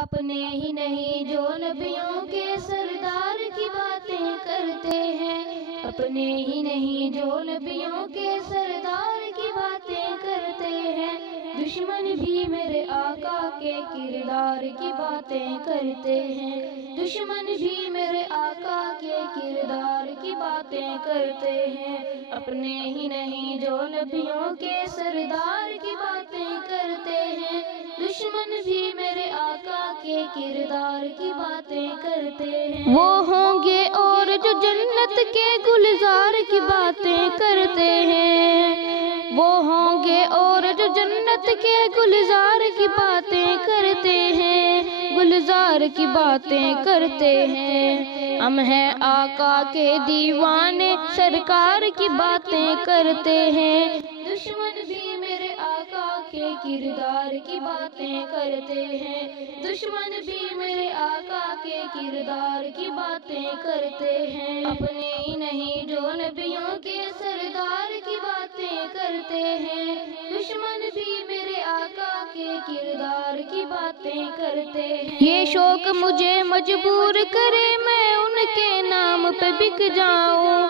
اپنے ہی نہیں جو نبیوں کے سردار کی باتیں کرتے ہیں، اپنے ہی نہیں جو نبیوں کے سردار کی باتیں کرتے ہیں، دشمن بھی میرے آقا کے کردار کی باتیں کرتے ہیں، دشمن بھی میرے آقا کے کردار کی باتیں کرتے ہیں، اپنے ہی نہیں جو نبیوں کے سردار کی باتیں کرتے ہیں، دشمن بھی میرے آقا کے کردار کی باتیں کرتے ہیں۔ وہ ہوں گے اور جو جنت کے گلزار کی باتیں کرتے ہیں، وہ ہوں گے اور جو جنت کے گلزار کی باتیں کرتے ہیں، گلزار کی باتیں کرتے ہیں۔ ہم ہیں آقا کے دیوانے، سرکار کی باتیں کرتے ہیں، دشمن بھی میرے آقا کے کردار کی باتیں کرتے ہیں، دشمن بھی میرے آقا کے کردار کی باتیں کرتے ہیں، اپنے ہی نہیں جو نبیوں کے سردار کی باتیں کرتے ہیں، دشمن بھی میرے آقا کے کردار کی باتیں کرتے ہیں۔ یہ شوق مجھے مجبور کرے میں ان کے نام پہ بک جاؤں،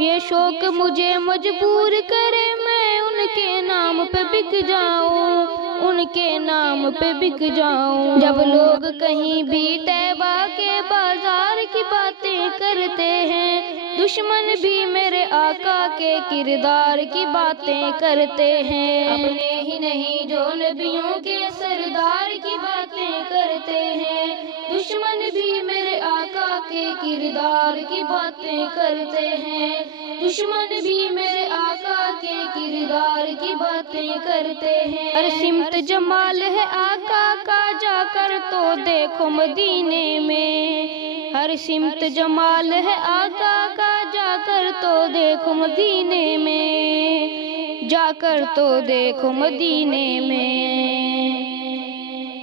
یہ شوق مجھے مجبور کرے میں ان کے نام پہ بک جاؤں، ان کے نام پہ بک جاؤں۔ جب لوگ کہیں بھی طیبہ کے بازار کی باتیں کرتے ہیں، دشمن بھی میرے آقا کے کردار کی باتیں کرتے ہیں، اپنے ہی نہیں جو نبیوں کے سردار کی باتیں کرتے ہیں، دشمن بھی میرے آقا کے کردار کی باتیں کرتے ہیں، دشمن بھی میرے آقا کے کردار کی باتیں کرتے ہیں۔ ہر سمت جمال ہے آقا کا، جا کر تو دیکھو مدینے میں، ہر سمت جمال ہے آقا کا، جا کر تو دیکھو مدینے میں، جا کر تو دیکھو مدینے میں۔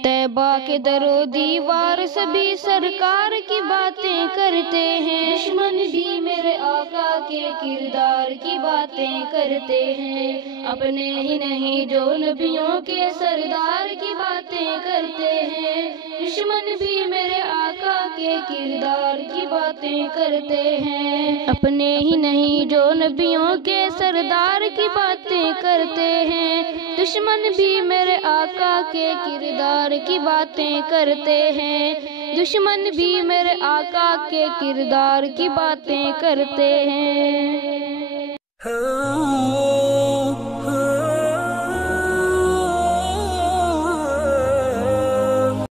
طیبہ کے در و دیوار سبھی سرکار کی باتیں کرتے ہیں، دشمن بھی میرے آقا کے کردار کی باتیں کرتے ہیں، اپنے ہی نہیں جو نبیوں کے سردار کی باتیں کرتے ہیں، دشمن بھی میرے آقا کے کردار کی باتیں کرتے ہیں، اپنے ہی نہیں جو نبیوں کے سردار کی باتیں کرتے ہیں، دشمن بھی میرے آقا کے کردار کی باتیں کرتے ہیں، دشمن بھی میرے آقا کے کردار کی باتیں کرتے ہیں۔